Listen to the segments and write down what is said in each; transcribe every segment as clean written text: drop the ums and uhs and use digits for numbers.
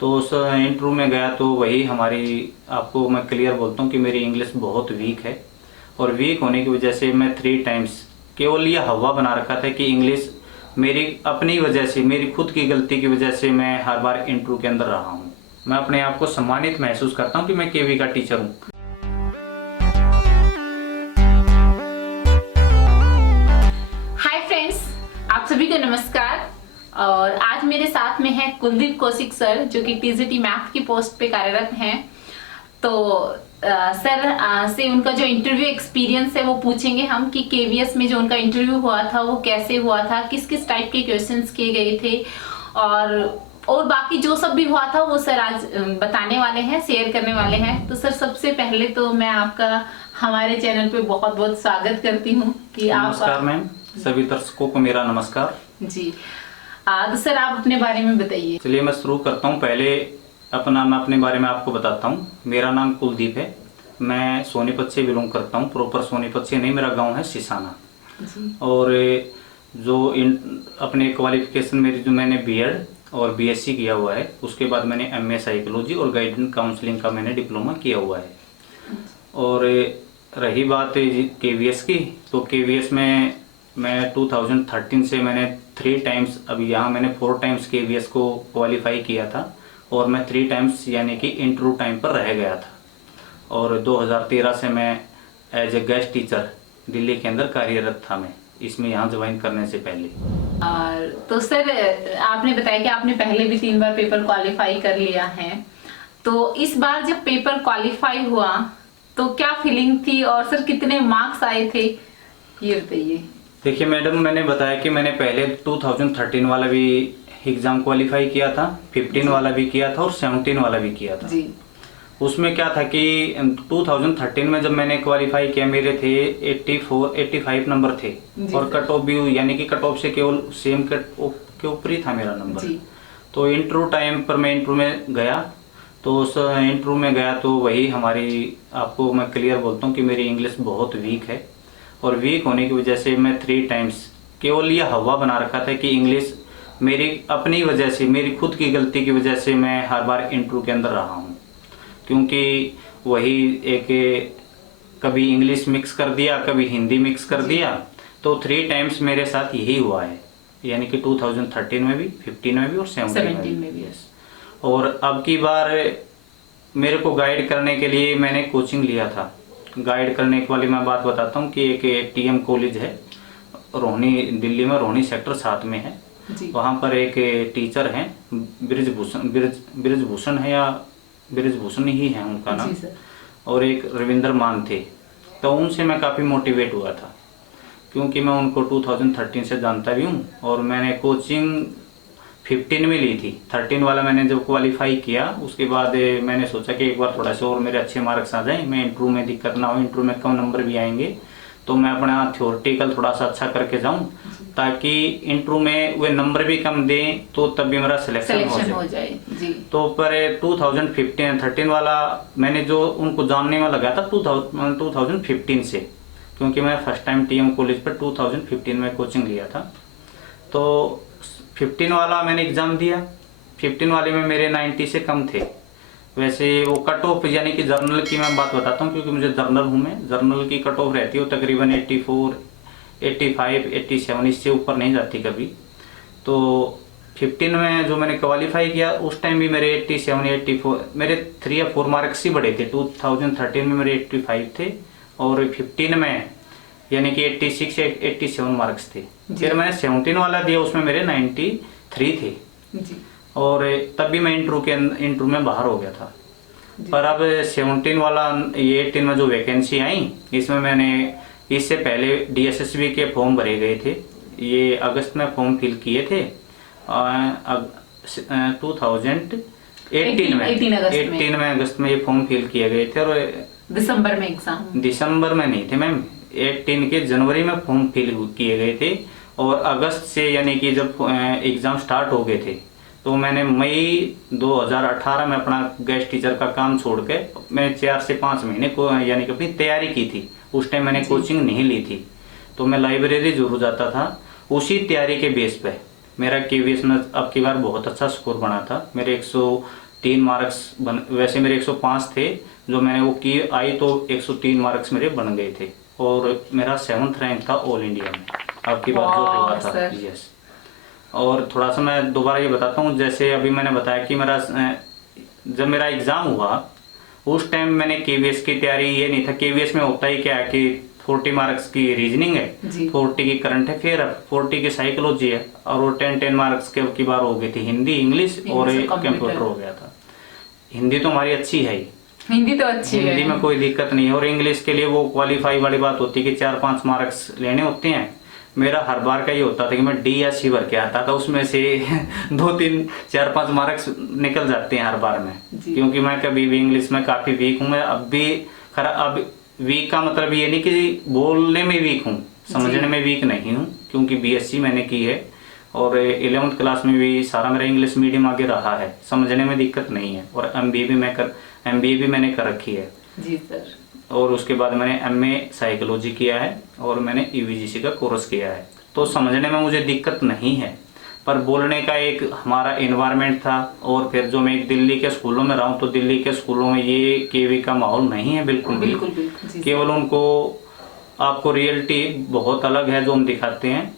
तो उस इंटरव्यू में गया तो वही हमारी, आपको मैं क्लियर बोलता हूँ कि मेरी इंग्लिश बहुत वीक है। और वीक होने की वजह से मैं 3 टाइम्स केवल ये हवा बना रखा था कि इंग्लिश मेरी अपनी वजह से, मेरी खुद की गलती की वजह से मैं हर बार इंटरव्यू के अंदर रहा हूँ। मैं अपने आप को सम्मानित महसूस करता हूँ कि मैं केवी का टीचर हूँ। हाय फ्रेंड्स, आप सभी को नमस्कार। और आज मेरे साथ में है कुलदीप कौशिक सर, जो कि टीजीटी मैथ की पोस्ट पे कार्यरत हैं। तो सर से उनका जो इंटरव्यू एक्सपीरियंस है वो पूछेंगे हम कि केवीएस में जो उनका इंटरव्यू हुआ था वो कैसे हुआ था, किस किस टाइप के क्वेश्चंस किए गए थे और बाकी जो सब भी हुआ था वो सर आज बताने वाले हैं, शेयर करने वाले हैं। तो सर सबसे पहले तो मैं आपका हमारे चैनल पे बहुत बहुत स्वागत करती हूँ कि आप। नमस्कार मैम, सभी दर्शकों को मेरा नमस्कार जी। तो सर आप अपने बारे में बताइए। चलिए मैं शुरू करता हूँ। पहले मैं अपने बारे में आपको बताता हूँ। मेरा नाम कुलदीप है, मैं सोनीपत से बिलोंग करता हूँ। प्रॉपर सोनीपत से नहीं, मेरा गांव है सिसाना जी। और जो अपने क्वालिफिकेशन मेरी, जो मैंने बीएड और बीएससी किया हुआ है, उसके बाद मैंने एमए साइकोलॉजी और गाइडेंस काउंसलिंग का मैंने डिप्लोमा किया हुआ है। और रही बात केवीएस की, तो केवीएस में मैं 2013 से मैंने 3 टाइम्स, अभी यहाँ मैंने 4 टाइम्स केवीएस को क्वालिफाई किया था और मैं 3 टाइम्स यानी कि इंटरव्यू टाइम पर रह गया था। और 2013 से मैं as a guest teacher Delhi के अंदर कार्यरत था, मैं इसमें यहाँ ज्वाइन करने से पहले। तो सर आपने बताया कि आपने पहले भी 3 बार पेपर क्वालिफाई कर लिया है, तो इस बार जब पेपर क्वालिफाई हुआ तो क्या फीलिंग थी और सर कितने मार्क्स आए थे, ये बताइए। देखिए मैडम, मैंने बताया कि मैंने पहले 2013 वाला भी एग्जाम क्वालिफाई किया था, 15 वाला भी किया था और 17 वाला भी किया था जी। उसमें क्या था कि 2013 में जब मैंने क्वालिफाई किया, मेरे थे 85 नंबर थे और कट ऑफ भी, यानी कि कट ऑफ से केवल सेम कट ऑफ के ऊपर ही था मेरा नंबर। तो इंटरव्यू टाइम पर मैं इंटरव्यू में गया, तो उस इंटरव्यू में गया तो वही हमारी, आपको मैं क्लियर बोलता हूँ कि मेरी इंग्लिश बहुत वीक है। और वीक होने की वजह से मैं 3 टाइम्स केवल ये हवा बना रखा था कि इंग्लिश मेरी अपनी वजह से, मेरी खुद की गलती की वजह से मैं हर बार इंटरव्यू के अंदर रहा हूँ। क्योंकि वही एक, कभी इंग्लिश मिक्स कर दिया, कभी हिंदी मिक्स कर दिया, तो 3 टाइम्स मेरे साथ यही हुआ है, यानी कि 2013 में भी, 15 में भी और 17 में भी। और अब की बार मेरे को गाइड करने के लिए मैंने कोचिंग लिया था। गाइड करने वाली मैं बात बताता हूँ कि एक टीएम कॉलेज है रोहिणी, दिल्ली में रोहिणी सेक्टर 7 में है। वहाँ पर एक टीचर हैं, ब्रिजभूषण है या ब्रिजभूषण ही है उनका नाम, और एक रविंद्र मान थे। तो उनसे मैं काफ़ी मोटिवेट हुआ था, क्योंकि मैं उनको 2013 से जानता भी हूँ। और मैंने कोचिंग 15 में ली थी। 13 वाला मैंने जब क्वालिफाई किया, उसके बाद मैंने सोचा कि एक बार थोड़ा सा और मेरे अच्छे मार्क्स आ जाएं, मैं इंटरव्यू में दिक्कत ना हो, इंटरव्यू में कम नंबर भी आएंगे, तो मैं अपना थ्योरेटिकल थोड़ा सा अच्छा करके जाऊं, ताकि इंटरव्यू में वे नंबर भी कम दें तो तब भी मेरा सिलेक्शन हो जाए जी। तो पर 2013 वाला मैंने जो उनको जानने में लगा था 2015 से, क्योंकि मैं फर्स्ट टाइम टीएम कॉलेज पर 2015 में कोचिंग लिया था। तो 15 वाला मैंने एग्ज़ाम दिया, 15 वाले में मेरे 90 से कम थे। वैसे वो कट ऑफ, यानी कि जर्नल की मैं बात बताता हूँ, क्योंकि मुझे जर्नल हूँ मैं, जर्नल की कट ऑफ रहती है वो तकरीबन 84, 85, 87, इससे ऊपर नहीं जाती कभी। तो 15 में जो मैंने क्वालिफाई किया, उस टाइम भी मेरे 87, 84, मेरे 3 या 4 मार्क्स ही बढ़े थे। 2013 में मेरे 85 थे और 15 में यानी कि 86 या 87 मार्क्स थे। फिर मैंने 17 वाला दिया, उसमें मेरे 93 थे जी। और तब भी मैं इंटरव्यू में बाहर हो गया था। पर अब 17 वाला, ये 18 में जो वैकेंसी आई, इसमें मैंने इससे पहले डीएसएसबी के फॉर्म भरे गए थे। ये अगस्त में फॉर्म फिल किए थे 2018 में अगस्त में ये फॉर्म फिल किए गए थे। और दिसंबर में एग्जाम, दिसंबर में नहीं थे मैम, 18 के जनवरी में फॉर्म फिल किए गए थे। और अगस्त से, यानी कि जब एग्ज़ाम स्टार्ट हो गए थे, तो मैंने मई 2018 में अपना गेस्ट टीचर का काम छोड़ के मैं 4 से 5 महीने को, यानी कि अपनी तैयारी की थी। उस टाइम मैंने कोचिंग नहीं ली थी, तो मैं लाइब्रेरी जरूर जाता था। उसी तैयारी के बेस पे मेरा केवीएस में अब की बार बहुत अच्छा स्कोर बना था। मेरे 103 मार्क्स वैसे मेरे 105 थे, जो मैंने वो की आई तो 103 मार्क्स मेरे बन गए थे, और मेरा 7th रैंक था ऑल इंडिया में। अब की बात जो हुआ था। यस। और थोड़ा सा मैं दोबारा ये बताता हूँ, जैसे अभी मैंने बताया कि जब मेरा एग्ज़ाम हुआ उस टाइम मैंने केवीएस की तैयारी, ये नहीं था। केवीएस में होता ही क्या है कि 40 मार्क्स की रीजनिंग है, 40 की करंट अफेयर है, 40 की साइकोलॉजी है, और वो 10 मार्क्स की बार हो गई थी हिंदी, इंग्लिश और कंप्यूटर हो गया था। हिंदी तो हमारी अच्छी है ही, हिंदी तो अच्छी है, हिंदी में कोई दिक्कत नहीं है। और इंग्लिश के लिए वो क्वालिफाई वाली बात होती है कि 4-5 मार्क्स लेने होते हैं। मेरा हर बार का ये होता था कि मैं डी या सी भर के आता था, उसमें से 2-3-4-5 मार्क्स निकल जाते हैं हर बार में, क्योंकि मैं कभी भी इंग्लिश में काफ़ी वीक हूँ। मैं अब भी अब वीक का मतलब ये नहीं कि बोलने में वीक हूँ, समझने में वीक नहीं हूँ, क्योंकि बीएससी मैंने की है और 11th क्लास में भी सारा मेरा इंग्लिश मीडियम आगे रहा है, समझने में दिक्कत नहीं है। और एमबीए भी मैंने कर रखी है। जी सर। और उसके बाद मैंने एमए साइकोलॉजी किया है और मैंने ईवीजीसी का कोर्स किया है। तो समझने में मुझे दिक्कत नहीं है, पर बोलने का एक हमारा एनवायरनमेंट था। और फिर जो मैं दिल्ली के स्कूलों में रहा हूँ, तो दिल्ली के स्कूलों में ये केवी का माहौल नहीं है बिल्कुल भी। केवल उनको आपको रियलिटी बहुत अलग है जो हम दिखाते हैं।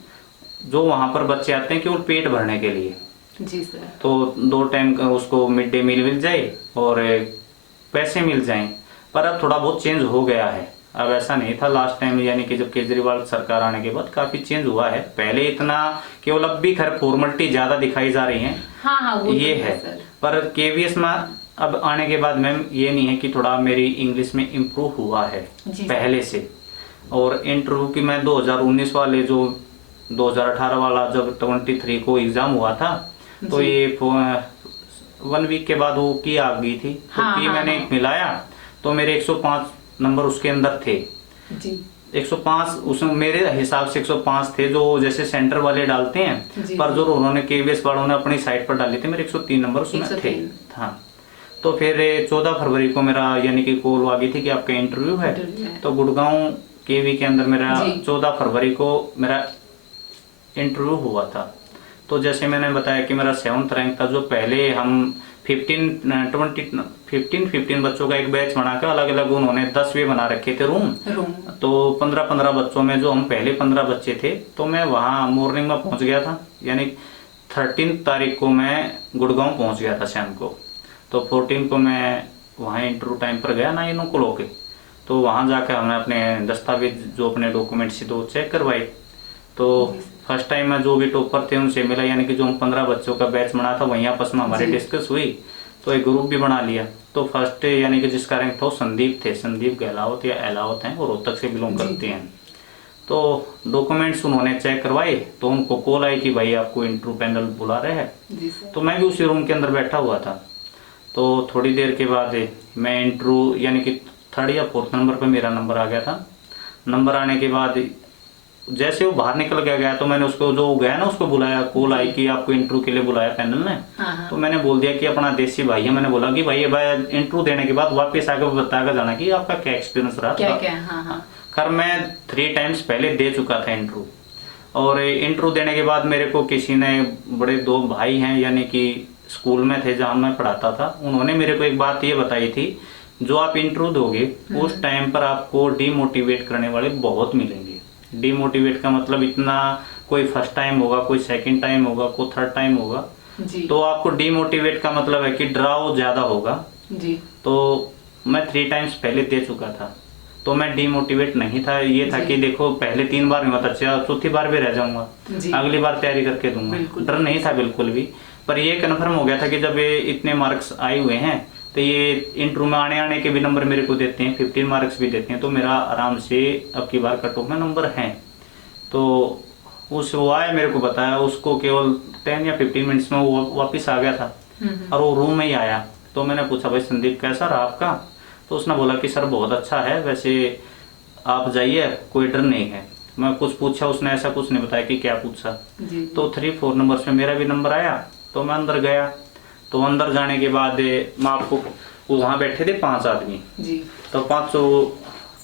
जो वहाँ पर बच्चे आते हैं केवल पेट भरने के लिए। जी सर। तो 2 टाइम उसको मिड डे मील मिल जाए और पैसे मिल जाएं। पर अब थोड़ा बहुत चेंज हो गया है, अब ऐसा नहीं था लास्ट टाइम, यानी कि जब केजरीवाल सरकार आने के बाद काफी चेंज हुआ है। पहले इतना केवल, अब भी खैर फॉर्मेलिटी ज्यादा दिखाई जा रही है। हाँ, वो ये तो है सर। पर केवीएस में अब आने के बाद मैम ये नहीं है कि थोड़ा मेरी इंग्लिश में इम्प्रूव हुआ है पहले से। और इंटरव्यू की मैं 2019 वाले जो 2018 वाला जब 23 को एग्जाम हुआ था, तो ये 1 वीक के बाद वो की आ गई थी। तो की मैंने मिलाया तो मेरे 105 नंबर उसके अंदर थे जी। 105 उसमें मेरे हिसाब से 105 थे, जो जैसे सेंटर वाले डालते हैं जी, पर जो उन्होंने केवीएस वालों ने अपनी साइट पर डाले थे, मेरे 103 नंबर उसमें थे। हाँ, तो फिर 14 फरवरी को मेरा यानी कि कॉल आ गई थी कि आपका इंटरव्यू है। तो गुड़गांव केवी के अंदर मेरा 14 फरवरी को मेरा इंटरव्यू हुआ था। तो जैसे मैंने बताया कि मेरा 7th रैंक था। जो पहले हम 15 बच्चों का एक बैच बनाकर अलग अलग उन्होंने 10वें बना रखे थे रूम। तो 15 बच्चों में जो हम पहले 15 बच्चे थे, तो मैं वहाँ मॉर्निंग में पहुँच गया था, यानी 13 तारीख को मैं गुड़गांव पहुँच गया था शाम को। तो 14 को मैं वहाँ इंटरव्यू टाइम पर गया 9 को लोके। तो वहाँ जाकर हमने अपने दस्तावेज जो अपने डॉक्यूमेंट्स थे तो चेक करवाए। तो फर्स्ट टाइम में जो भी टॉपर थे उनसे मिला, यानी कि जो हम 15 बच्चों का बैच बना था वहीं आपस में हमारी डिस्कस हुई, तो एक ग्रुप भी बना लिया। तो फर्स्ट यानी कि जिसका रैंक था वो संदीप थे, संदीप गहलावत या एलावत हैं, वो रोहतक से बिलोंग करते हैं। तो डॉक्यूमेंट्स उन्होंने चेक करवाए, तो उनको कॉल आई कि भाई आपको इंटरव्यू पैनल बुला रहे हैं। तो मैं भी उसी रूम के अंदर बैठा हुआ था। तो थोड़ी देर के बाद मैं इंटरव्यू यानी कि 3rd या 4th नंबर पर मेरा नंबर आ गया था। नंबर आने के बाद जैसे वो बाहर निकल गया तो मैंने उसको जो गया ना उसको बुलाया, कॉल आई कि आपको इंटरव्यू के लिए बुलाया पैनल ने। तो मैंने बोल दिया कि अपना देसी भाई है। मैंने बोला कि भाई इंटरव्यू देने के बाद वापस आकर बताकर जाना कि आपका क्या एक्सपीरियंस रहा। खैर मैं 3 टाइम्स पहले दे चुका था इंटरव्यू। और इंटरव्यू देने के बाद मेरे को किसी ने, बड़े 2 भाई हैं यानी कि स्कूल में थे जहाँ मैं पढ़ाता था, उन्होंने मेरे को एक बात ये बताई थी, जो आप इंटरव्यू दोगे उस टाइम पर आपको डीमोटिवेट करने वाले बहुत मिलेंगे। डीमोटिवेट का मतलब इतना, कोई फर्स्ट टाइम होगा, कोई सेकंड टाइम होगा, कोई 3rd टाइम होगा जी। तो आपको डीमोटिवेट का मतलब है कि ड्राव ज्यादा होगा जी। तो मैं 3 टाइम्स पहले दे चुका था, तो मैं डीमोटिवेट नहीं था। ये था कि देखो पहले 3 बार में अच्छा, चौथी बार भी रह जाऊंगा, अगली बार तैयारी करके दूंगा। डर नहीं था बिल्कुल भी। पर ये कन्फर्म हो गया था कि जब ये इतने मार्क्स आए हुए हैं तो ये इंटरव्यू में आने के भी नंबर मेरे को देते हैं, 15 मार्क्स भी देते हैं, तो मेरा आराम से अब की बार कट ऑफ में नंबर हैं। तो वो आया, मेरे को बताया, उसको केवल 10 या 15 मिनट्स में वो वापस आ गया था और वो रूम में ही आया। तो मैंने पूछा भाई संदीप कैसा रहा आपका? तो उसने बोला कि सर बहुत अच्छा है, वैसे आप जाइए, कोई डर नहीं है। मैं कुछ पूछा, उसने ऐसा कुछ नहीं बताया कि क्या पूछा। तो 3-4 नंबर्स में मेरा भी नंबर आया, तो मैं अंदर गया। तो अंदर जाने के बाद मैं आपको, वहाँ बैठे थे 5 आदमी जी। तो 5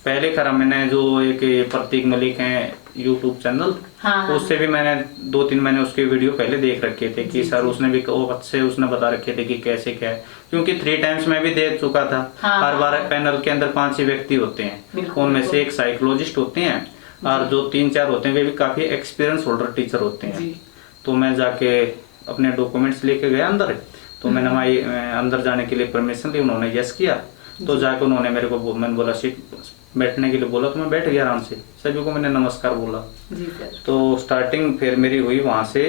पहले करा मैंने, जो एक प्रतीक मलिक हैं यूट्यूब चैनल, हाँ। उससे भी मैंने 2-3 मैंने उसके वीडियो पहले देख रखे थे कि सर उसने भी वो अच्छे उसने बता रखे थे कि कैसे क्या है, क्योंकि 3 टाइम्स मैं भी देख चुका था। हाँ। हर बार पैनल के अंदर 5-6 व्यक्ति होते हैं, उनमें से एक साइकोलॉजिस्ट होते हैं और जो 3-4 होते हैं वे भी काफी एक्सपीरियंस होल्डर टीचर होते हैं। तो मैं जाके अपने डॉक्यूमेंट्स लेके गया अंदर, तो मैंने वहाँ अंदर जाने के लिए परमिशन ली, उन्होंने यस किया। तो जाके उन्होंने मेरे को मैंने बोला सीट बैठने के लिए बोला, तो मैं बैठ गया आराम से, सभी को मैंने नमस्कार बोला। तो स्टार्टिंग फिर मेरी हुई वहाँ से।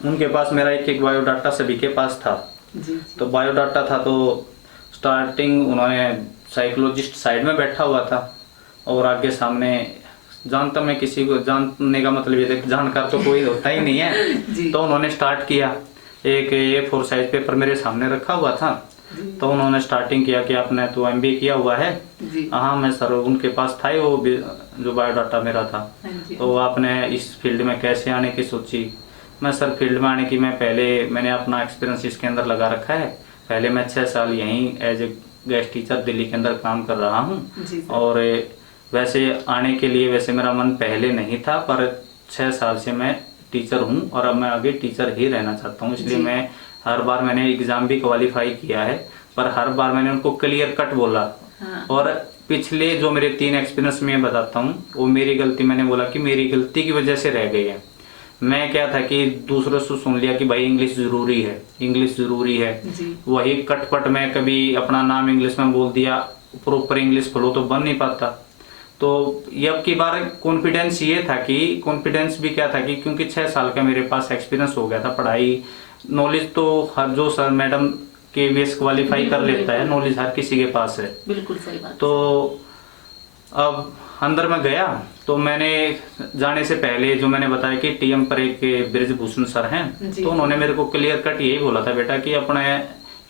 उनके पास मेरा एक बायोडाटा सभी के पास था। तो बायोडाटा था, तो स्टार्टिंग उन्होंने साइकोलॉजिस्ट साइड में बैठा हुआ था और आगे सामने जानता मैं किसी को, जानने का मतलब ये जानकार तो कोई होता ही नहीं है। तो उन्होंने स्टार्ट किया, एक A4 साइज पेपर मेरे सामने रखा हुआ था। तो उन्होंने स्टार्टिंग किया कि आपने तो MBA किया हुआ है? हाँ मैं सर, उनके पास था ही वो जो बायोडाटा मेरा था। तो आपने इस फील्ड में कैसे आने की सोची? मैं सर फील्ड में आने की मैंने अपना एक्सपीरियंस इसके अंदर लगा रखा है। पहले मैं 6 साल यहीं as a guest teacher Delhi के अंदर काम कर रहा हूँ, और वैसे आने के लिए वैसे मेरा मन पहले नहीं था, पर 6 साल से मैं टीचर हूँ और अब मैं आगे टीचर ही रहना चाहता हूँ। इसलिए मैं हर बार मैंने एग्जाम भी क्वालिफाई किया है, पर हर बार मैंने उनको क्लियर कट बोला। और पिछले जो मेरे 3 एक्सपीरियंस में बताता हूँ, वो मेरी गलती, मैंने बोला कि मेरी गलती की वजह से रह गई है। मैं क्या था कि दूसरों से सुन लिया कि भाई इंग्लिश जरूरी है, इंग्लिश जरूरी है, वही कटपट में कभी अपना नाम इंग्लिश में बोल दिया, प्रॉपर इंग्लिश फ्लो तो बन नहीं पाता। तो अब की बार कॉन्फिडेंस ये था कि कॉन्फिडेंस भी क्या था कि क्योंकि 6 साल का मेरे पास एक्सपीरियंस हो गया था, पढ़ाई नॉलेज तो हर जो सर मैडम KVS क्वालिफाई कर लेता है, नॉलेज हर किसी के पास है। बिल्कुल सही बात। तो अब अंदर में गया, तो मैंने जाने से पहले जो मैंने बताया कि TM पर एक ब्रिजभूषण सर हैं, तो उन्होंने मेरे को क्लियर कट यही बोला था, बेटा कि अपने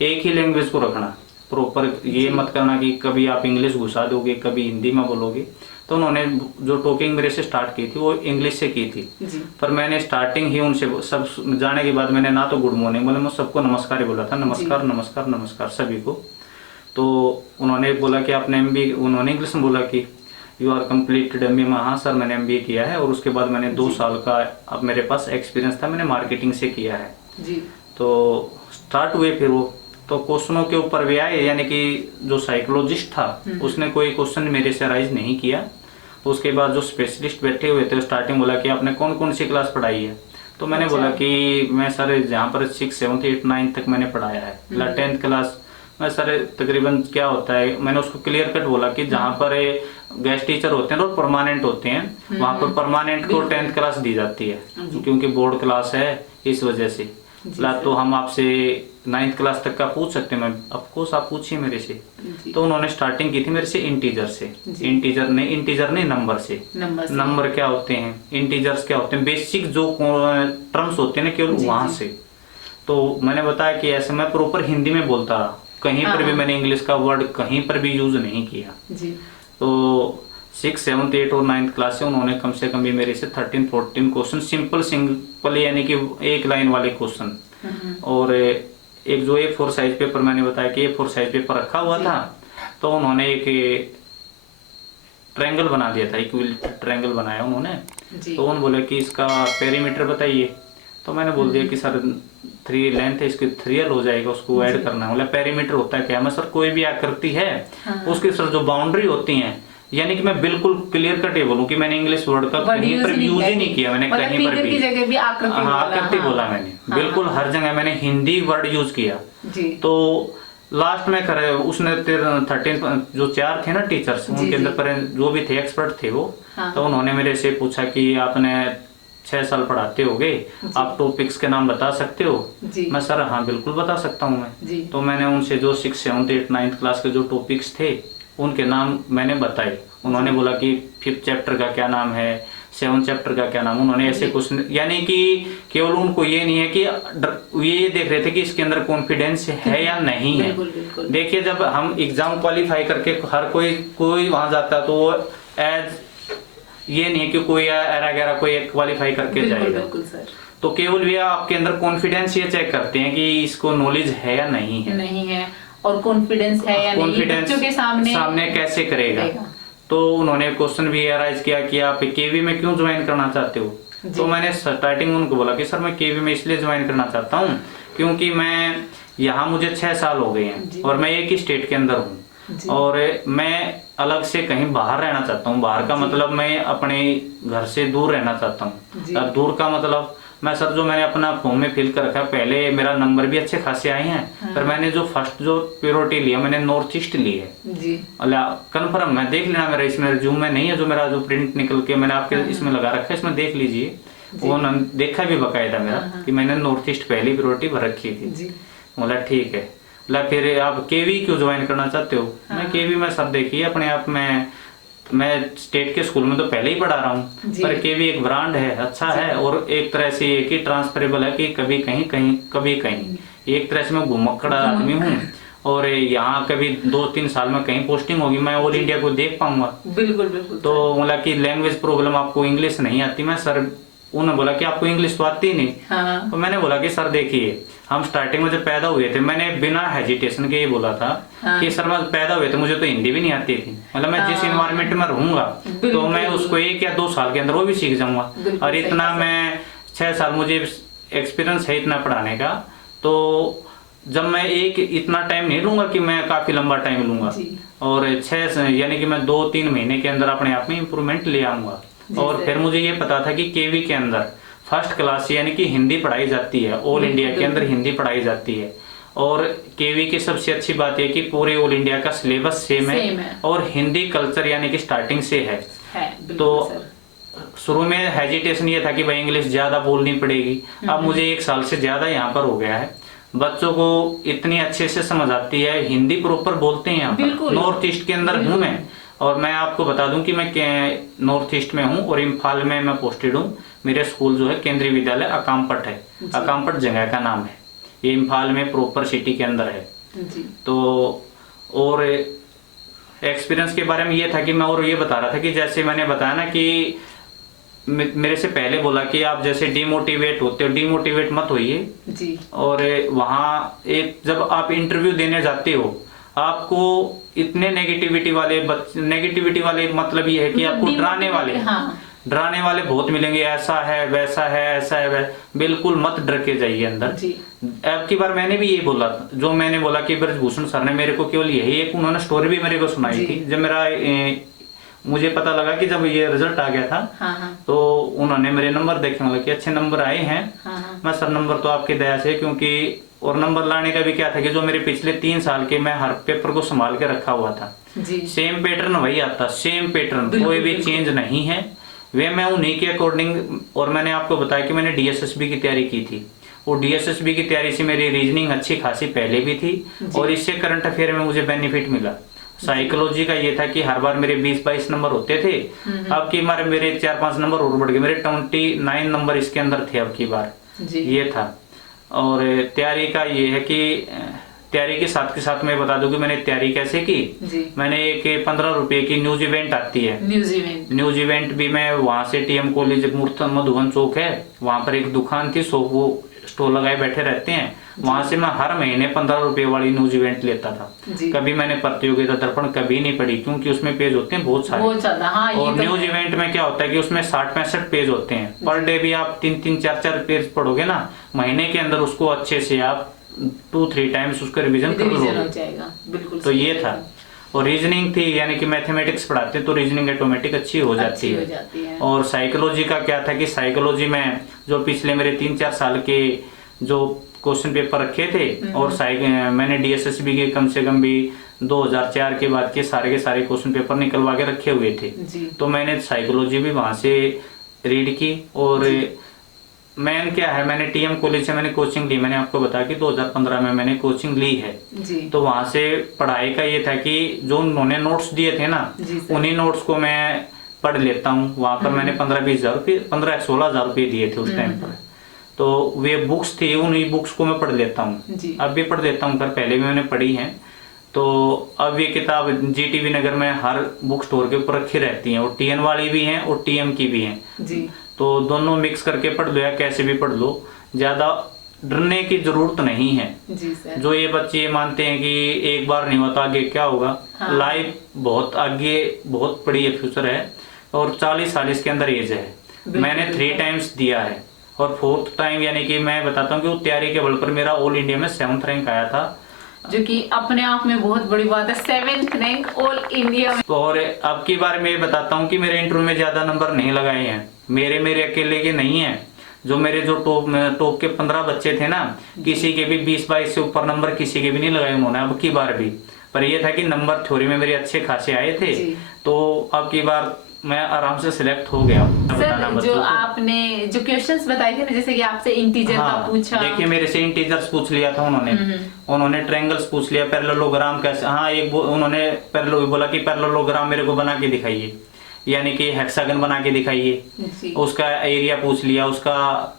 एक ही लैंग्वेज को रखना प्रॉपर, ये मत करना कि कभी आप इंग्लिश घुसा दोगे, कभी हिंदी में बोलोगे। तो उन्होंने जो टॉकिंग मेरे से स्टार्ट की थी वो इंग्लिश से की थी, पर मैंने स्टार्टिंग ही उनसे सब जाने के बाद मैंने ना तो गुड मॉर्निंग बोला, मैं सबको नमस्कार ही बोला था, नमस्कार नमस्कार नमस्कार सभी को। तो उन्होंने बोला कि आपने MBA, उन्होंने इंग्लिश में बोला कि यू आर कम्प्लीटेड MBA में। हाँ सर मैंने MBA किया है, और उसके बाद मैंने 2 साल का अब मेरे पास एक्सपीरियंस था, मैंने मार्केटिंग से किया है। तो स्टार्ट हुए फिर वो, तो क्वेश्चनों के ऊपर भी आए, यानी कि जो साइकोलॉजिस्ट था उसने कोई क्वेश्चन मेरे से राइज नहीं किया। उसके बाद जो स्पेशलिस्ट बैठे हुए थे स्टार्टिंग बोला कि आपने कौन कौन सी क्लास पढ़ाई है? तो मैंने बोला कि मैं सर जहाँ पर 6, 7, 8, 9 तक मैंने पढ़ाया है, 10th क्लास मैं सर तकरीबन क्या होता है, मैंने उसको क्लियर कट बोला कि जहाँ पर गेस्ट टीचर होते हैं और परमानेंट होते हैं, वहाँ पर परमानेंट को 10th क्लास दी जाती है, क्योंकि बोर्ड क्लास है इस वजह से। तो हम आपसे 9th क्लास तक का पूछ सकते हैं, मैं ऑफकोर्स आप पूछिए मेरे से। तो उन्होंने स्टार्टिंग की थी मेरे से इंटीजर से, इंटीजर नहीं नंबर से। नंबर क्या होते हैं, इंटीजर्स क्या होते हैं, बेसिक जो टर्म्स होते हैं ना केवल वहां से। तो मैंने बताया कि ऐसे मैं प्रॉपर हिंदी में बोलता रहा, कहीं पर भी मैंने इंग्लिश का वर्ड कहीं पर भी यूज नहीं किया। तो 6, 7, 8 और 9th क्लास से उन्होंने कम से कम भी मेरे से 13-14 क्वेश्चन सिंपल यानी कि एक लाइन वाले क्वेश्चन, और एक जो A4 साइज पेपर मैंने बताया कि A4 साइज पेपर रखा हुआ था, तो उन्होंने एक ट्रायंगल बना दिया था, इक्विलेटरल ट्रायंगल बनाया उन्होंने। तो उन्होंने बोला कि इसका पेरीमीटर बताइए, तो मैंने बोल दिया कि सर 3 लेंथ है इसकी 3L हो जाएगा, उसको ऐड करना है। बोला पेरीमीटर होता है क्या? मैं सर कोई भी आकृति है उसकी सर जो बाउंड्री होती है, यानी कि मैं बिल्कुल क्लियर कट ये बोलूं कि मैंने इंग्लिश वर्ड का कहीं पर यूज ही नहीं किया, मैंने कहीं पर भी जगह भी आकृति बोला मैंने, बिल्कुल हर जगह मैंने हिंदी वर्ड यूज किया। तो लास्ट में करे उसने 13 जो 4 थे ना टीचर्स, उनके अंदर पर जो भी थे एक्सपर्ट थे वो, तो उन्होंने मेरे से पूछा कि आपने 6 साल पढ़ाते होगे, आप टॉपिक्स के नाम बता सकते हो? मैं सर हाँ बिल्कुल बता सकता हूँ मैं। तो मैंने उनसे जो 6, 7, 8, 9th क्लास के जो टॉपिक्स थे उनके नाम मैंने बताए। उन्होंने बोला कि 5th चैप्टर का क्या नाम है, 7th चैप्टर का क्या नाम, उन्होंने ऐसे क्वेश्चन, यानी कि केवल उनको ये नहीं है कि ये देख रहे थे कि इसके अंदर कॉन्फिडेंस है या नहीं है। देखिए जब हम एग्जाम क्वालिफाई करके हर कोई वहां जाता तो वो एज ये नहीं है कि कोई कोई क्वालिफाई करके जाएगा। तो केवल भी आपके अंदर कॉन्फिडेंस ये चेक करते हैं कि इसको नॉलेज है या नहीं है, और कॉन्फिडेंस है या नहीं, बच्चों के सामने कैसे करेगा। तो उन्होंने क्वेश्चन भी एराइज किया कि आप केवी में क्यों ज्वाइन करना चाहते हो। तो मैंने स्टार्टिंग उनको बोला कि सर मैं केवी में इसलिए ज्वाइन करना चाहता हूँ क्योंकि मैं यहाँ मुझे 6 साल हो गए हैं और मैं एक ही स्टेट के अंदर हूँ और मैं अलग से कहीं बाहर रहना चाहता हूँ। बाहर का मतलब मैं अपने घर से दूर रहना चाहता हूँ। और दूर का मतलब मैं सर जो मैंने अपना फॉर्म में फिल कर रखा, पहले मेरा नंबर भी अच्छे खासे आए हैं पर मैंने जो फर्स्ट जो प्रायोरिटी लिया मैंने नॉर्थ ईस्ट ली है जी। कन्फर्म मैं देख लेना, मेरा इसमें रिज्यूम में नहीं है जो मेरा जो प्रिंट निकल के मैंने आपके इसमें लगा रखा है, इसमें देख लीजिए। वो देखा भी बकायदा मेरा कि मैंने नॉर्थ ईस्ट पहली प्रायोरिटी भर रखी थी। बोला ठीक है। बोला फिर आप केवी क्यों ज्वाइन करना चाहते हो। मैं केवी में सर देखिए अपने आप में मैं स्टेट के स्कूल में तो पहले ही पढ़ा रहा हूँ पर केवी एक ब्रांड है, अच्छा है और एक तरह से एक ही ट्रांसफरेबल है कि कभी कहीं कहीं कभी कहीं। एक तरह से मैं घुमक्कड़ आदमी हूँ और यहाँ कभी 2-3 साल में कहीं पोस्टिंग होगी मैं ऑल इंडिया को देख पाऊंगा। बिल्कुल बिल्कुल। तो बोला कि लैंग्वेज प्रॉब्लम आपको इंग्लिश नहीं आती। मैं सर उन्होंने बोला कि आपको इंग्लिश तो आती नहीं। तो मैंने बोला कि सर देखिए हम स्टार्टिंग में जब पैदा हुए थे मैंने बिना हेजिटेशन के ये बोला था कि सर मैं पैदा हुए थे मुझे तो हिंदी भी नहीं आती थी। मतलब मैं जिस इन्वायरमेंट में रहूंगा तो मैं उसको 1 या 2 साल के अंदर वो भी सीख जाऊंगा। और इतना मैं 6 साल मुझे एक्सपीरियंस है इतना पढ़ाने का। तो जब मैं इतना टाइम नहीं लूंगा कि मैं काफी लंबा टाइम लूंगा और 6 यानी कि मैं 2-3 महीने के अंदर अपने आप में इम्प्रूवमेंट ले आऊंगा। और फिर मुझे ये पता था कि केवी के अंदर फर्स्ट क्लास यानी कि हिंदी पढ़ाई जाती है, ऑल इंडिया के अंदर हिंदी पढ़ाई जाती है। और केवी की सबसे अच्छी बात है कि पूरे ऑल इंडिया का सिलेबस सेम है और हिंदी कल्चर यानी कि स्टार्टिंग से है। तो शुरू में हेजिटेशन ये था कि भाई इंग्लिश ज्यादा बोलनी पड़ेगी। अब मुझे 1 साल से ज्यादा यहाँ पर हो गया है, बच्चों को इतनी अच्छे से समझ आती है, हिंदी प्रॉपर बोलते हैं यहाँ पर। नॉर्थ ईस्ट के अंदर हूँ मैं और मैं आपको बता दूं कि मैं नॉर्थ ईस्ट में हूँ और इम्फाल में मैं पोस्टेड हूँ। मेरे स्कूल जो है केंद्रीय विद्यालय अकामपट है, अकामपट जगह का नाम है, ये इम्फाल में प्रॉपर सिटी के अंदर है जी। तो और एक्सपीरियंस के बारे में ये था कि मैं और ये बता रहा था कि जैसे मैंने बताया ना कि मेरे से पहले बोला कि आप जैसे डिमोटिवेट होते हो, डिमोटिवेट मत होइए जी। और वहाँ एक जब आप इंटरव्यू देने जाते हो आपको इतने नेगेटिविटी वाले मतलब ये है कि आपको डराने वाले बहुत मिलेंगे, ऐसा है वैसा है ऐसा है बिल्कुल मत डर के जाइए अंदर। अब की बार मैंने भी ये बोला जो मैंने बोला कि ब्रजभूषण सर ने मेरे को केवल यही एक उन्होंने स्टोरी भी मेरे को सुनाई थी। जब मेरा मुझे पता लगा कि जब ये रिजल्ट आ गया था तो उन्होंने मेरे नंबर देखे, मतलब कि अच्छे नंबर आए हैं। मैं सर नंबर तो आपकी दया से, क्योंकि और नंबर लाने का भी क्या था कि जो मेरे पिछले 3 साल के मैं हर पेपर को संभाल के रखा हुआ था सेम पैटर्न वही आता, सेम पैटर्न, कोई भी चेंज नहीं है। वे मैं उन्हीं के अकॉर्डिंग, और मैंने आपको बताया कि मैंने डीएसएसबी की तैयारी की थी और डीएसएसबी की तैयारी से मेरी रीजनिंग अच्छी खासी पहले भी थी और इससे करंट अफेयर में मुझे बेनिफिट मिला। साइकोलॉजी का ये था कि हर बार मेरे 20-22 नंबर होते थे, अब की बार मेरे 4-5 नंबर और बढ़ गए, मेरे 29 नंबर इसके अंदर थे अब की बार, ये था। और तैयारी का ये है कि तैयारी के साथ मैं बता दूं कि मैंने तैयारी कैसे की। मैंने एक 15 रुपए की न्यूज इवेंट आती है, न्यूज इवेंट भी मैं वहां से टीएम कॉलेज मधुबन चौक है वहां पर एक दुकान थी, सो वो स्टॉल लगाए बैठे रहते हैं, वहां से मैं हर महीने 15 रुपए वाली न्यूज इवेंट लेता था। कभी मैंने प्रतियोगिता दर्पण कभी नहीं पढ़ी क्योंकि उसमें पेज होते हैं बहुत सारे और न्यूज इवेंट में क्या होता है कि उसमें 60-65 पेज होते हैं। पर डे भी आप 3-3, 4-4 पेज पढ़ोगे ना, महीने के अंदर उसको अच्छे से आप 2-3 टाइम्स उसका रिवीजन कर लो। तो ये था। और रीजनिंग थी, यानी कि मैथमेटिक्स पढ़ाते तो रीजनिंग ऑटोमेटिक अच्छी हो जाती है। और साइकोलॉजी का क्या था कि साइकोलॉजी में जो पिछले मेरे 3-4 साल के जो क्वेश्चन पेपर रखे थे और मैंने डीएसएसबी के कम से कम भी 2004 के बाद के सारे क्वेश्चन पेपर निकलवा के रखे हुए थे। तो मैंने साइकोलॉजी भी वहां से रीड की। और मैंने क्या है, मैंने टीएम कॉलेज से मैंने कोचिंग ली, मैंने आपको बताया कि 2015 में मैंने कोचिंग ली है। तो वहां से पढ़ाई का ये था कि जो उन्होंने नोट्स दिए थे ना, उन्हीं नोट्स को मैं पढ़ लेता हूँ। वहां पर मैंने 15-20 हजार रुपये, 15-16 हजार रुपये दिए थे उस टाइम पर। तो वे बुक्स थी, उन्हीं बुक्स को मैं पढ़ लेता हूँ, अब भी पढ़ लेता हूँ, पर पहले भी मैंने पढ़ी है। तो अब ये किताब जीटीवी नगर में हर बुक स्टोर के ऊपर रखी रहती हैं और टीएन वाली भी हैं और टीएम की भी हैं। तो दोनों मिक्स करके पढ़ लो या कैसे भी पढ़ लो, ज्यादा डरने की जरूरत नहीं है। जी सर। जो ये बच्चे ये मानते हैं कि एक बार नहीं होता आगे क्या होगा, हाँ। लाइफ बहुत आगे बहुत बड़ी है, फ्यूचर है, और 40 साल इसके अंदर एज है। मैंने 3 टाइम्स दिया है और 4th टाइम यानी कि मैं बताता हूँ कि वो तैयारी के बल पर मेरा ऑल इंडिया में 7th रैंक आया था, जो कि अपने आप में बहुत बड़ी बात है, 7th रैंक ऑल इंडिया में। और अब की बार मैं बताता हूँ कि मेरे इंटरव्यू में ज्यादा नंबर नहीं लगाए हैं, मेरे अकेले के नहीं है। जो मेरे जो टॉप के 15 बच्चे थे ना, किसी के भी 20-22 से ऊपर नंबर किसी के भी नहीं लगाए उन्होंने अब की बार भी। पर ये था कि नंबर थ्योरी में मेरे अच्छे खासे आए थे, तो अब की बार मैं आराम से सिलेक्ट हो गया। सर जो आपने जो क्वेश्चंस बताए थे ना, जैसे कि आपसे इंटीजर का पूछा, देखिए मेरे से इंटीजर्स पूछ लिया था उन्होंने ट्रायंगल्स पूछ लिया, पैरेललोग्राम कैसे, हाँ एक उन्होंने बोला कि पैरेललोग्राम मेरे को बना के दिखाइए, यानी कि हेक्सागन बना के दिखाइए। उसका एरिया पूछ लिया, उसका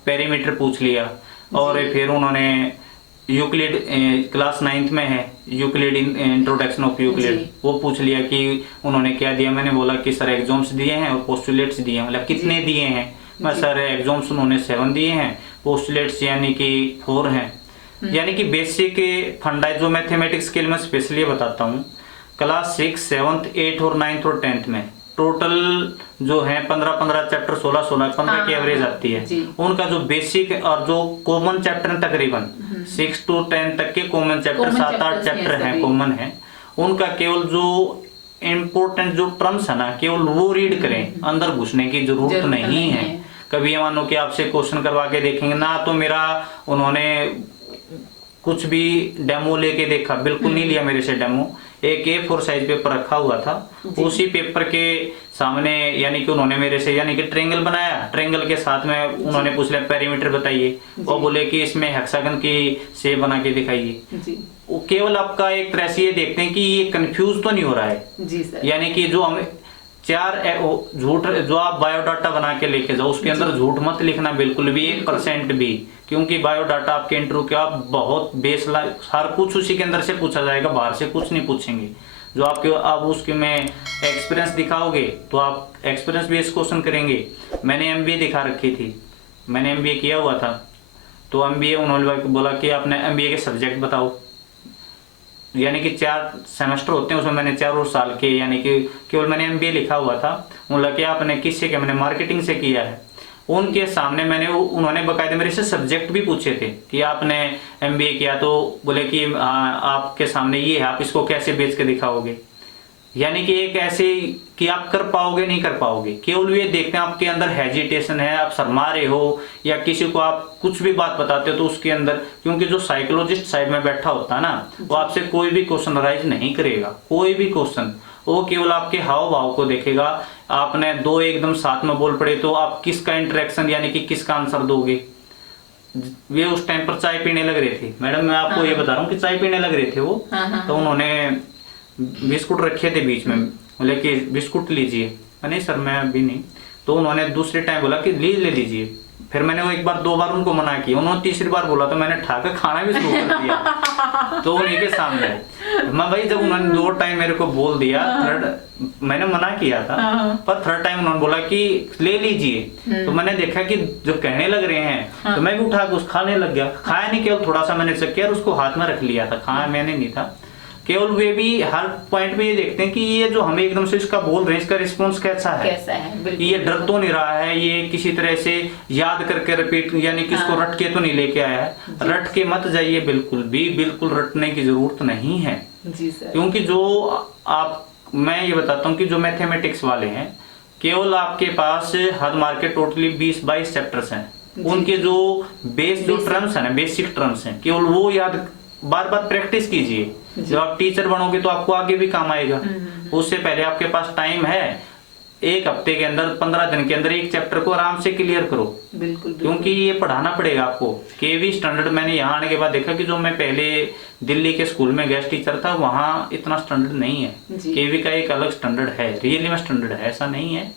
पेरीमीटर पूछ लिया, और फिर उन्होंने यूक्लिड क्लास 9th में है, यूक्लिड इंट्रोडक्शन ऑफ यूक्लिड, वो पूछ लिया कि उन्होंने क्या दिया। मैंने बोला कि सर एग्जाम्स दिए हैं और पोस्टुलेट्स दिए हैं। मतलब कितने दिए हैं? मैं सर एग्जाम्स उन्होंने 7 दिए हैं, पोस्टुलेट्स यानी कि 4 हैं। यानी कि बेसिक फंडा जो मैथमेटिक्स के लिए मैं स्पेशली बताता हूँ, क्लास 6, 7th, 8th और 9th और 10th में टोटल जो है 15 चैप्टर, 16 15 की एवरेज आती है। उनका जो बेसिक और जो कॉमन चैप्टर तकरीबन 6 to 10 तक के कॉमन चैप्टर, 7-8 चैप्टर हैं कॉमन है, उनका केवल जो इम्पोर्टेंट जो टर्म्स है ना, केवल वो रीड करें, अंदर घुसने की जरूरत नहीं है। कभी मानो कि आपसे क्वेश्चन करवा के देखेंगे ना, तो मेरा उन्होंने कुछ भी डेमो लेके देखा, बिल्कुल नहीं लिया मेरे से डेमो। एक A4 साइज पेपर रखा हुआ था, उसी पेपर के सामने यानी कि उन्होंने मेरे से यानी कि ट्रायंगल बनाया, ट्रायंगल के साथ में उन्होंने पूछ लिया पेरीमीटर बताइए, और बोले कि इसमें हेक्सागन की शेप बना के दिखाइए। वो केवल आपका एक तरह से ये देखते हैं कि ये कंफ्यूज तो नहीं हो रहा है जी सर। यानी कि जो हमें 4 झूठ जो आप बायोडाटा बना के लेके जाओ, उसके अंदर झूठ मत लिखना बिल्कुल भी, 1% भी, क्योंकि बायोडाटा आपके इंटरव्यू के आप बहुत बेसलाइन हर कुछ उसी के अंदर से पूछा जाएगा, बाहर से कुछ नहीं पूछेंगे। जो आपके आप उसके में एक्सपीरियंस दिखाओगे तो आप एक्सपीरियंस बेस्ड क्वेश्चन करेंगे। मैंने MBA दिखा रखी थी, मैंने MBA किया हुआ था, तो MBA उन्होंने बोला कि आपने MBA के सब्जेक्ट बताओ, यानी कि 4 सेमेस्टर होते हैं, उसमें मैंने 4 साल के यानी कि केवल मैंने MBA लिखा हुआ था। बोला कि आपने किससे किया? मैंने मार्केटिंग से किया है। उनके सामने मैंने उन्होंने बकायदे मेरे से सब्जेक्ट भी पूछे थे कि आपने MBA किया, तो बोले कि आपके सामने ये है, आप इसको कैसे बेच के दिखाओगे। यानी कि एक ऐसे कि आप कर पाओगे नहीं कर पाओगे, केवल ये देखते हैं आपके अंदर हेजिटेशन है, आप शर्मा रहे हो, या किसी को आप कुछ भी बात बताते हो तो उसके अंदर, क्योंकि जो साइकोलॉजिस्ट साइड में बैठा होता है ना, वो आपसे कोई भी क्वेश्चन राइज नहीं करेगा, कोई भी क्वेश्चन, वो केवल आपके हाव भाव को देखेगा। आपने 2 एकदम साथ में बोल पड़े तो आप किसका इंटरेक्शन यानी कि किसका आंसर दोगे। वे उस टाइम पर चाय पीने लग रहे थे, मैडम मैं आपको ये बता रहा हूँ कि चाय पीने लग रहे थे वो, तो उन्होंने बिस्कुट रखे थे बीच में, बोले कि बिस्कुट लीजिए, नहीं सर मैं अभी नहीं। तो उन्होंने दूसरे टाइम बोला कि ले लीजिए, फिर मैंने वो 1-2 बार उनको मना किया, उन्होंने तीसरी बार बोला तो मैंने ठाकर खाना भी शुरू कर दिया। तो उन्हीं के सामने मैं भाई, जब उन्होंने 2 टाइम मेरे को बोल दिया, थर्ड मैंने मना किया था, पर थर्ड टाइम उन्होंने बोला कि ले लीजिए, तो मैंने देखा कि जो कहने लग रहे हैं तो मैं भी उठा के उस खाने लग गया। खाया नहीं, केवल थोड़ा सा मैंने चेक किया और उसको हाथ में रख लिया था, खाया मैंने नहीं था। केवल वे भी हर पॉइंट पे ये देखते हैं कि ये जो हमें एकदम से इसका बोल रहे हैं, इसका रिस्पॉन्स कैसा है, ये डर तो नहीं रहा है, ये किसी तरह से याद करके रिपीट यानी कि इसको रट के तो नहीं लेके आया है। रट के मत जाइए, बिल्कुल रटने की जरूरत नहीं है जी सर। क्योंकि जो आप मैं ये बताता हूँ कि जो मैथमेटिक्स वाले हैं, केवल आपके पास हद मार के टोटली 20-22 चैप्टर्स हैं, उनके जो बेस जो टर्म्स है ना, बेसिक टर्म्स हैं, केवल वो याद बार बार प्रैक्टिस कीजिए। जब आप टीचर बनोगे तो आपको आगे भी काम आएगा। उससे पहले आपके पास टाइम है, 1 हफ्ते के अंदर 15 दिन के अंदर एक चैप्टर को आराम से क्लियर करो। बिल्कुल। क्योंकि ये पढ़ाना पड़ेगा आपको। केवी स्टैंडर्ड मैंने यहाँ आने के बाद देखा कि जो मैं पहले दिल्ली के स्कूल में गेस्ट टीचर था, वहाँ इतना स्टैंडर्ड नहीं है। केवी का एक अलग स्टैंडर्ड है, रियली में स्टैंडर्ड है, ऐसा नहीं है।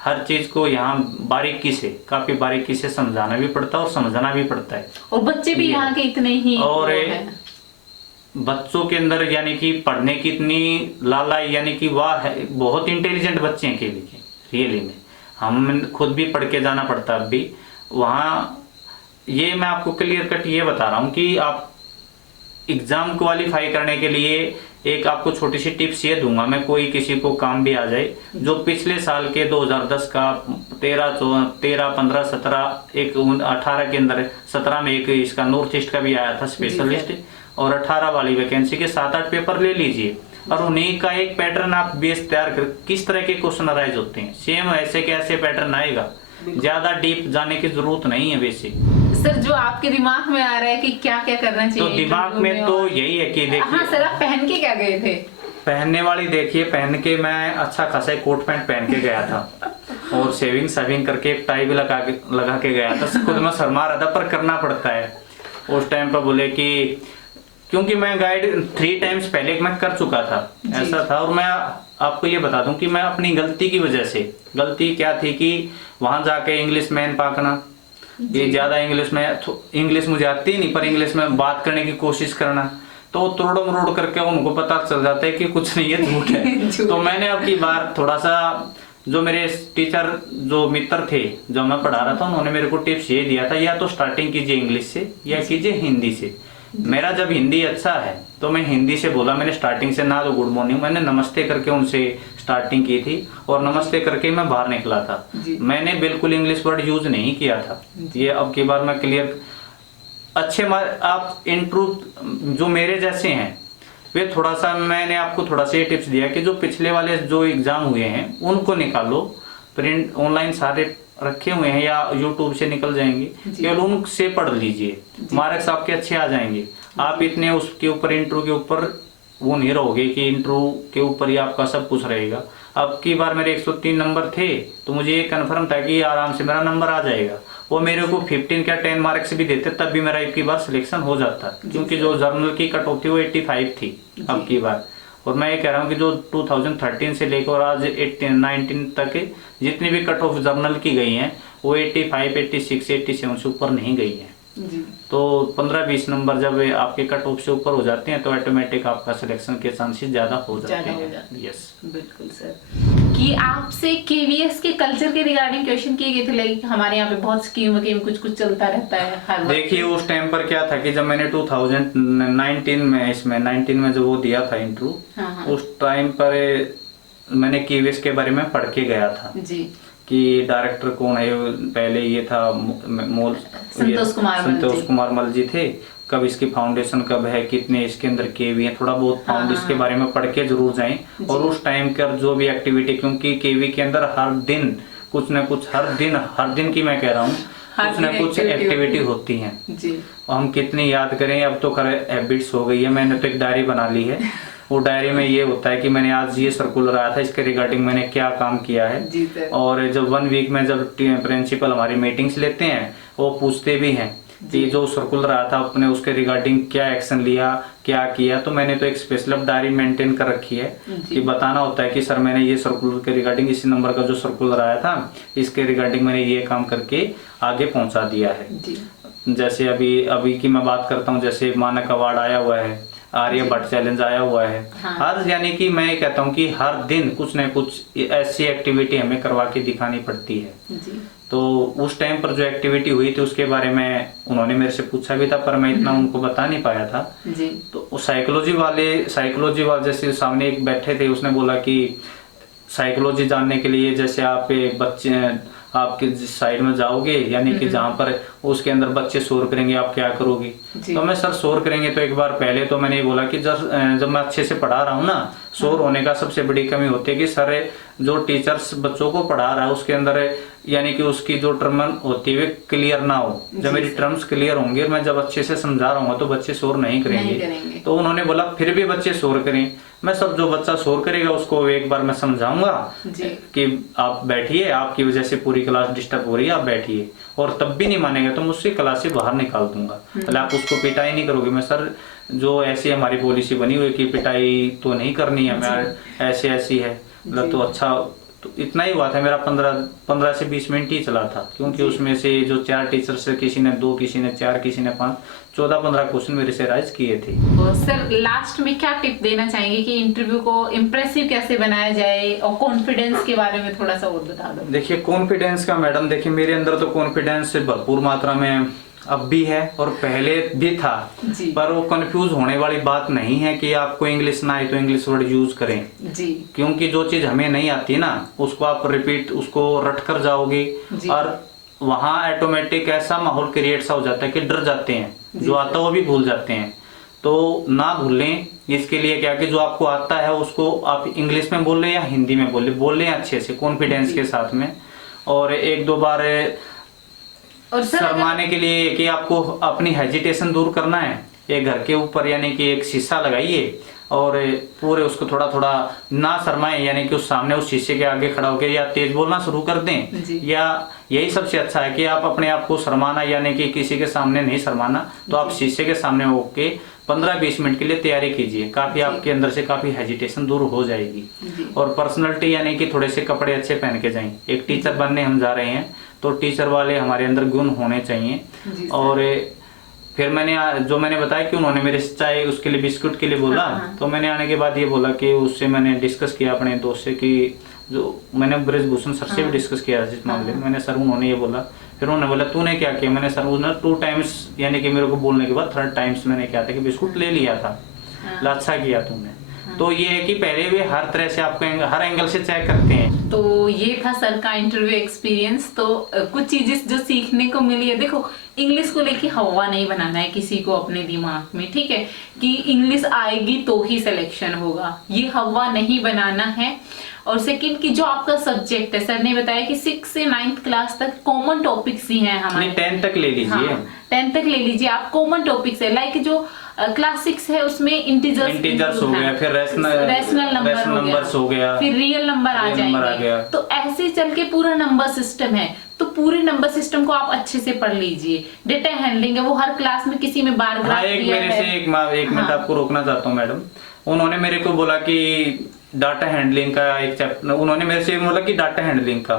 हर चीज को यहाँ बारीकी से, काफी बारीकी से समझाना भी पड़ता है और समझना भी पड़ता है। और बच्चे भी यहाँ के इतने ही, और बच्चों के अंदर यानी कि पढ़ने की इतनी लालाई, यानी कि वाह है, बहुत इंटेलिजेंट बच्चे हैं केवी के, रियली में। हम खुद भी पढ़ के जाना पड़ता है अब भी वहाँ। ये मैं आपको क्लियर कट ये बता रहा हूँ कि आप एग्जाम क्वालिफाई करने के लिए एक आपको छोटी सी टिप्स ये दूंगा मैं, कोई किसी को काम भी आ जाए, जो पिछले साल के 2010 का 13, 15, 17, एक 18 के अंदर 17 में एक इसका नॉर्थ ईस्ट का भी आया था स्पेशलिस्ट, और 18 वाली वैकेंसी के 7-8 पेपर ले लीजिए और उन्हीं का एक पैटर्न आप बेस तैयार कर, किस तरह के क्वेश्चन अराइज होते हैं, सेम ऐसे के ऐसे पैटर्न आएगा, ज्यादा डीप जाने की जरूरत नहीं है बेसिक। सर जो आपके दिमाग में आ रहा है कि क्या क्या करना चाहिए, तो दिमाग में तो यही है कि देखिए, हाँ सर आप पहन के क्या गए थे? पहनने वाली देखिए, पहन के मैं अच्छा खासा कोट पैंट पहन के गया था और सेविंग करके एक टाई भी लगा के गया था। खुद में शर्मा रहा था पर करना पड़ता है। उस टाइम पर बोले कि क्योंकि मैं गाइड 3 टाइम्स पहले मैं कर चुका था, ऐसा था। और मैं आपको ये बता दूं कि मैं अपनी गलती की वजह से, गलती क्या थी कि वहां जाके इंग्लिश मैन पाकना, ये ज्यादा इंग्लिश मुझे आती नहीं, पर इंग्लिश में बात करने की कोशिश करना, तो तोड़ मरोड़ करके उनको पता चल जाता है कि कुछ नहीं है, झूठ है। तो मैंने अब की बार थोड़ा सा, जो मेरे टीचर जो मित्र थे जो मैं पढ़ा रहा था, उन्होंने मेरे को टिप्स ये दिया था, या तो स्टार्टिंग कीजिए इंग्लिश से या कीजिए हिंदी से। मेरा जब हिंदी अच्छा है तो मैं हिंदी से बोला, मैंने स्टार्टिंग से ना तो गुड मॉर्निंग, मैंने नमस्ते करके उनसे स्टार्टिंग की थी और नमस्ते करके मैं बाहर निकला था। मैंने बिल्कुल इंग्लिश वर्ड यूज नहीं किया था। ये अब की बार मैं क्लियर अच्छे आप इंट्रू जो मेरे जैसे हैं वे थोड़ा सा, मैंने आपको थोड़ा सा ये टिप्स दिया कि जो पिछले वाले जो एग्जाम हुए हैं उनको निकालो, प्रिंट ऑनलाइन सारे रखे हुए हैं या यूट्यूब से निकल जाएंगे, केवल उनसे पढ़ लीजिए, मार्क्स आपके अच्छे आ जाएंगे। आप इतने उसके ऊपर इंटरव्यू के ऊपर वो नहीं रहोगे कि इंटरव्यू के ऊपर ही आपका सब कुछ रहेगा। अब की बार मेरे 103 नंबर थे तो मुझे ये कन्फर्म था कि आराम से मेरा नंबर आ जाएगा। वो मेरे को 15 क्या 10 मार्क्स भी देते तब भी मेरा एक की बार सिलेक्शन हो जाता, क्योंकि जो जर्नल की कट ऑफ थी वो 85 थी अब की बार। और मैं ये कह रहा हूँ कि जो 2013 से लेकर आज 19 तक जितनी भी कट ऑफ जर्नल की गई हैं वो 85, 86, 87 से ऊपर नहीं गई है। तो 15-20 नंबर जब आपके कट ऑफ से ऊपर हो जाते हैं तो ऑटोमेटिक आपका सिलेक्शन के चांसेस ज्यादा हो जाते हैं। यस बिल्कुल सर। कि आपसे केवीएस के कल्चर के रिगार्डिंग क्वेश्चन किए गए थे, लाइक हमारे यहाँ पे बहुत स्कीम कुछ चलता रहता है हर वक्त। देखिए उस टाइम पर क्या था कि जब मैंने 2019 में इसमें 19 में जब वो दिया था इंटरव्यू, उस टाइम पर मैंने केवीएस के बारे में पढ़ के गया था जी, कि डायरेक्टर कौन है। पहले ये था संतोष कुमार मल जी थे, कब इसकी फाउंडेशन कब है, कितने इसके अंदर केवी है, थोड़ा बहुत फाउंड इसके बारे में पढ़ के जरूर जाएं। और उस टाइम का जो भी एक्टिविटी, क्योंकि केवी के अंदर हर दिन कुछ न कुछ, हर दिन की मैं कह रहा हूँ कुछ न कुछ एक्टिविटी होती है। हम कितनी याद करें, अब तो हैबिट्स हो गई है। मैंने तो एक डायरी बना ली है, वो डायरी में ये होता है कि मैंने आज ये सर्कुलर आया था, इसके रिगार्डिंग मैंने क्या काम किया है। और जब 1 वीक में जब प्रिंसिपल हमारी मीटिंग्स लेते हैं वो पूछते भी हैं कि जो सर्कुलर आया था अपने उसके रिगार्डिंग क्या एक्शन लिया, क्या किया। तो मैंने तो एक स्पेशल डायरी मेंटेन कर रखी है कि बताना होता है कि सर मैंने ये सर्कुलर के रिगार्डिंग, इसी नंबर का जो सर्कुलर आया था इसके रिगार्डिंग मैंने ये काम करके आगे पहुंचा दिया है। जैसे अभी की मैं बात करता हूँ, जैसे मानक अवार्ड आया हुआ है, आर्यभट्ट चैलेंज आया हुआ है। हर यानी कि मैं कहता हूँ कि हर दिन कुछ न कुछ ऐसी एक्टिविटी हमें करवा के दिखानी पड़ती है। तो उस टाइम पर जो एक्टिविटी हुई थी उसके बारे में उन्होंने मेरे से पूछा भी था, पर मैं इतना उनको बता नहीं पाया था। तो साइकोलॉजी वाले जैसे सामने एक बैठे थे, उसने बोला कि साइकोलॉजी जानने के लिए जैसे आप बच्चे आपके जिस साइड में जाओगे, यानी कि जहाँ पर उसके अंदर बच्चे शोर करेंगे आप क्या करोगे। तो मैं सर शोर करेंगे तो एक बार पहले तो मैंने ये बोला कि जब मैं अच्छे से पढ़ा रहा हूँ ना, शोर होने का सबसे बड़ी कमी होती है कि सर जो टीचर्स बच्चों को पढ़ा रहा है उसके अंदर यानी कि उसकी जो टर्म होती है क्लियर ना हो। जब मेरी टर्म्स क्लियर होंगे, मैं जब अच्छे से समझा रहा हूँ तो बच्चे शोर नहीं करेंगे। तो उन्होंने बोला फिर भी बच्चे शोर करें। मैं सब जो बच्चा शोर करेगा उसको एक बार मैं समझाऊंगा कि आप बैठिए, आपकी वजह से पूरी क्लास डिस्टर्ब हो रही है, आप बैठिए। और तब भी नहीं मानेगा तो मुझसे क्लास से बाहर निकाल दूंगा। पहले आप उसको पिटाई नहीं करोगे। मैं सर जो ऐसी हमारी पॉलिसी बनी हुई कि पिटाई तो नहीं करनी है, मैं ऐसी है तो अच्छा। तो इतना ही हुआ था मेरा, 15 से 20 मिनट ही चला था, क्योंकि उसमें से जो 4 टीचर से किसी ने 2, किसी ने 4, किसी ने 5, 14-15 क्वेश्चन मेरे से राइज किए थे। तो सर लास्ट में क्या टिप देना चाहेंगे कि इंटरव्यू को इम्प्रेसिव कैसे बनाया जाए, और कॉन्फिडेंस के बारे में थोड़ा सा और बता दो। देखिए कॉन्फिडेंस का मैडम, देखिए मेरे अंदर तो कॉन्फिडेंस भरपूर मात्रा में अब भी है और पहले भी था, जी। पर वो कंफ्यूज होने वाली बात नहीं है कि आपको इंग्लिश ना आए तो इंग्लिश वर्ड यूज करें जी। क्योंकि जो चीज हमें नहीं आती ना उसको आप रिपीट उसको रट कर जाओगे जी। और वहाँ ऑटोमेटिक ऐसा माहौल क्रिएट सा हो जाता है कि डर जाते हैं, जो आता है वो भी भूल जाते हैं। तो ना भूलें, इसके लिए क्या कि जो आपको आता है उसको आप इंग्लिश में बोलें या हिंदी में बोलें अच्छे से कॉन्फिडेंस के साथ में। और एक दो बार और सर शर्माने के लिए कि आपको अपनी हेजिटेशन दूर करना है, एक घर के ऊपर यानी कि एक शीशा लगाइए और पूरे उसको थोड़ा थोड़ा ना शर्माएं, यानी कि उस सामने उस शीशे के आगे खड़ा होकर या तेज बोलना शुरू कर दें जी। या यही सबसे अच्छा है कि आप अपने आप को शर्माना यानी कि किसी के सामने नहीं शर्माना, तो आप शीशे के सामने होके 15-20 मिनट के लिए तैयारी कीजिए, काफी आपके अंदर से काफी हेजिटेशन दूर हो जाएगी। और पर्सनैलिटी यानी कि थोड़े से कपड़े अच्छे पहन के जाएं। एक टीचर बनने हम जा रहे हैं तो टीचर वाले हमारे अंदर गुण होने चाहिए। और फिर मैंने बताया कि उन्होंने मेरे से चाय उसके लिए बिस्कुट के लिए बोला। तो मैंने आने के बाद ये बोला कि उससे मैंने डिस्कस किया अपने दोस्त से कि जो मैंने ब्रजभूषण सर से भी डिस्कस किया इस मामले में। मैंने सर उन्होंने ये बोला, फिर उन्होंने बोला तूने क्या किया। मैंने सर उन्होंने 2 टाइम्स यानी कि मेरे को बोलने के बाद 3rd टाइम्स मैंने क्या था कि बिस्कुट ले लिया था, अच्छा किया तुमने। तो ये है कि पहले वे हर तरह से आपको हर एंगल से चेक करते हैं। तो ये था सर का इंटरव्यू एक्सपीरियंस। तो कुछ चीजें जो सीखने को मिली है, देखो इंग्लिश को लेके हवा नहीं बनाना है किसी को अपने दिमाग में, ठीक है, कि इंग्लिश आएगी तो ही सिलेक्शन होगा, ये हवा नहीं बनाना है। और सेकंड की जो आपका सब्जेक्ट है, सर ने बताया कि 6 से 9th क्लास तक कॉमन टॉपिक्स ही हैं हमारे। 10th तक ले लीजिए। हाँ, 10th तक ले लीजिए आप, कॉमन टॉपिक्स है। लाइक जो क्लास 6 है उसमें इंटीजर्स हो गया, फिर रेशनल नंबर्स हो गया, फिर रियल नंबर आ जाएंगे। तो ऐसे चल के पूरा नंबर सिस्टम है, तो पूरे नंबर सिस्टम को आप अच्छे से पढ़ लीजिए। डेटा हैंडलिंग है वो हर क्लास में किसी में बार ग्राफ दिया है। एक मिनट आपको रोकना चाहता हूँ मैडम। उन्होंने मेरे को बोला कि डाटा हैंडलिंग का एक चैप्टर, उन्होंने मेरे से बोला कि डाटा हैंडलिंग का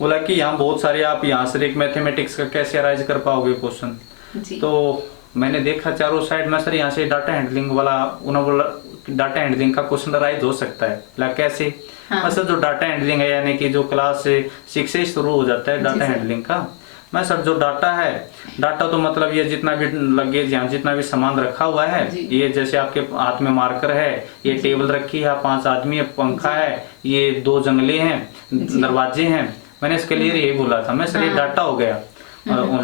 बोला कि यहाँ बहुत सारे आप यहाँ से एक मैथमेटिक्स का कैसे अराइज कर पाओगे क्वेश्चन। तो मैंने देखा चारों साइड में, सर यहाँ से डाटा हैंडलिंग वाला, उन्होंने बोला डाटा हैंडलिंग का क्वेश्चन अराइज हो सकता है। ला कैसे? हाँ। सर जो डाटा हैंडलिंग है यानी कि जो क्लास 6 से शुरू हो जाता है डाटा हैंडलिंग का। मैं सर जो डाटा है, डाटा तो मतलब ये जितना भी लगेज यहाँ जितना भी सामान रखा हुआ है, ये जैसे आपके हाथ में मार्कर है, ये टेबल रखी है, 5 आदमी है, पंखा है, ये 2 जंगले हैं, दरवाजे हैं। मैंने इसके लिए यही बोला था। मैं सर ये डाटा हो गया।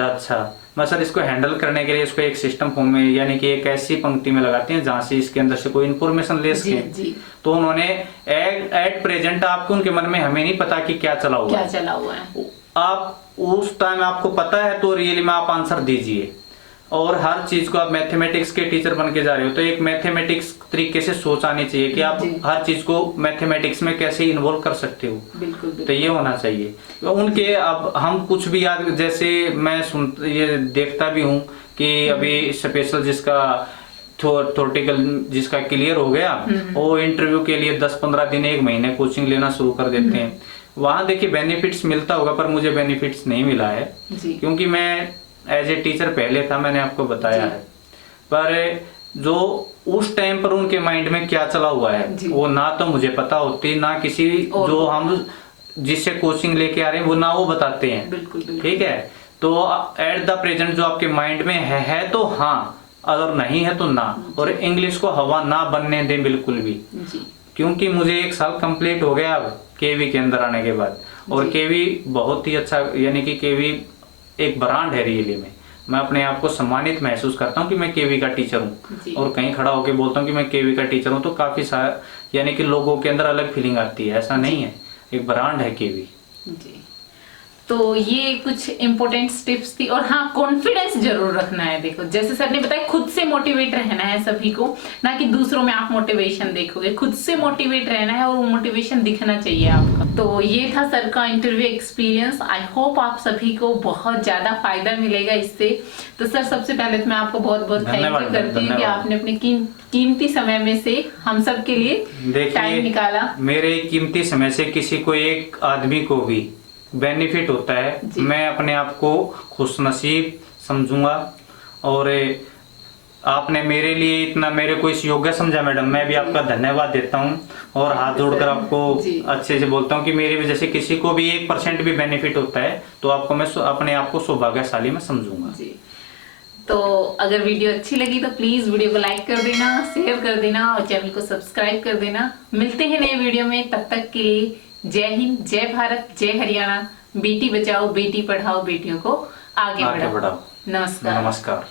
अच्छा, मैं सर इसको हैंडल करने के लिए इसको एक सिस्टम फॉर्म में यानी कि एक ऐसी पंक्ति में लगाते हैं जहाँ से इसके अंदर से कोई इन्फॉर्मेशन ले सके। तो उन्होंने एट प्रेजेंट आपको उनके मन में हमें नहीं पता कि क्या चला हुआ है, आप उस टाइम आपको पता है तो रियली में आप आंसर दीजिए। और हर चीज को आप मैथमेटिक्स के टीचर बन के जा रहे हो तो एक मैथमेटिक्स तरीके से सोच आनी चाहिए कि आप हर चीज को मैथमेटिक्स में कैसे इन्वॉल्व कर सकते हो। बिल्कुल। तो ये होना चाहिए। तो उनके अब हम कुछ भी याद, जैसे मैं ये देखता भी हूँ कि अभी स्पेशल जिसका थ्योरेटिकल जिसका क्लियर हो गया, वो इंटरव्यू के लिए 10-15 दिन 1 महीने कोचिंग लेना शुरू कर देते हैं। वहां देखिए बेनिफिट्स मिलता होगा, पर मुझे बेनिफिट्स नहीं मिला है क्योंकि मैं एज ए टीचर पहले था, मैंने आपको बताया है। पर जो उस टाइम पर उनके माइंड में क्या चला हुआ है वो ना तो मुझे पता होती, ना किसी जो हम जिससे कोचिंग लेके आ रहे हैं वो ना वो बताते हैं। बिल्कुल। ठीक है, तो एट द प्रेजेंट जो आपके माइंड में है तो हाँ, अगर नहीं है तो ना। और इंग्लिश को हवा ना बनने दें बिल्कुल भी, क्योंकि मुझे 1 साल कंप्लीट हो गया अब केवी के अंदर आने के बाद। और केवी बहुत ही अच्छा, यानी कि केवी एक ब्रांड है रियली में। मैं अपने आप को सम्मानित महसूस करता हूँ कि मैं केवी का टीचर हूँ और कहीं खड़ा होकर बोलता हूँ कि मैं केवी का टीचर हूँ तो काफी सारा यानी कि लोगों के अंदर अलग फीलिंग आती है। ऐसा नहीं है, एक ब्रांड है केवी। तो ये कुछ इंपॉर्टेंट टिप्स थी। और हाँ, कॉन्फिडेंस जरूर रखना है। देखो जैसे सर ने बताया, खुद से मोटिवेट रहना है सभी को, ना कि दूसरों में आप मोटिवेशन देखोगे। खुद से मोटिवेट रहना है और वो मोटिवेशन दिखना चाहिए आपका। तो ये था सर का इंटरव्यू एक्सपीरियंस। आई होप आप सभी को बहुत ज्यादा फायदा मिलेगा इससे। तो सर सबसे पहले तो मैं आपको बहुत बहुत थैंक यू करती हूँ कि आपने अपने कीमती समय में से हम सब के लिए टाइम निकाला। मेरे कीमती समय से किसी को एक आदमी को भी बेनिफिट होता है, मैं अपने आप को खुशनसीब समझूंगा। और आपने मेरे लिए इतना मेरे को इस योग्य समझा मैडम, मैं भी आपका धन्यवाद देता हूं और हाथ जोड़कर आपको अच्छे से बोलता हूं कि मेरी वजह से किसी को भी 1% भी बेनिफिट होता है तो आपको मैं अपने आप को सौभाग्यशाली में समझूंगा। तो अगर वीडियो अच्छी लगी तो प्लीज वीडियो को लाइक कर देना, शेयर कर देना और चैनल को सब्सक्राइब कर देना। मिलते हैं नए वीडियो में, तब तक के लिए जय हिंद, जय भारत, जय हरियाणा। बेटी बचाओ, बेटी पढ़ाओ, बेटियों को आगे बढ़ाओ। बढ़ाओ। नमस्कार। नमस्कार।